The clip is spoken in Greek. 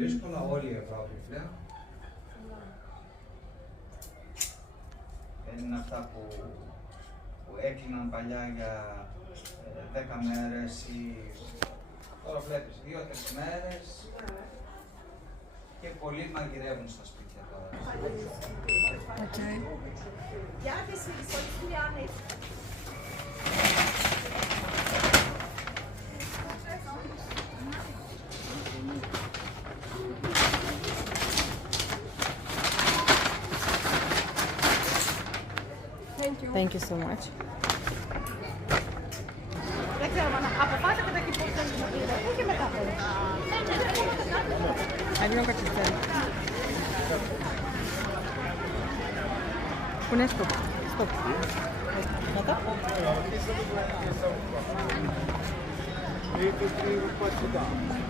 δύσκολα, όλη η Ευρώπη πλέον. Δεν είναι αυτά που έκλειναν παλιά για 10 μέρες ή τώρα βλέπεις 2-3 μέρες και πολλοί μαγειρεύουν στα σπίτια τώρα. Okay. Ja, deswegen sollst du ja nicht. Thank you so much. Δεν ξέρω, αποφάσισα καταρχήν πώς θέλεις να πήρε. Πού και μετά θέλω. Αλλιώ κατσιστέρι. Πού είναι stop. Stop. Μετά. Maybe 3 or 4 down.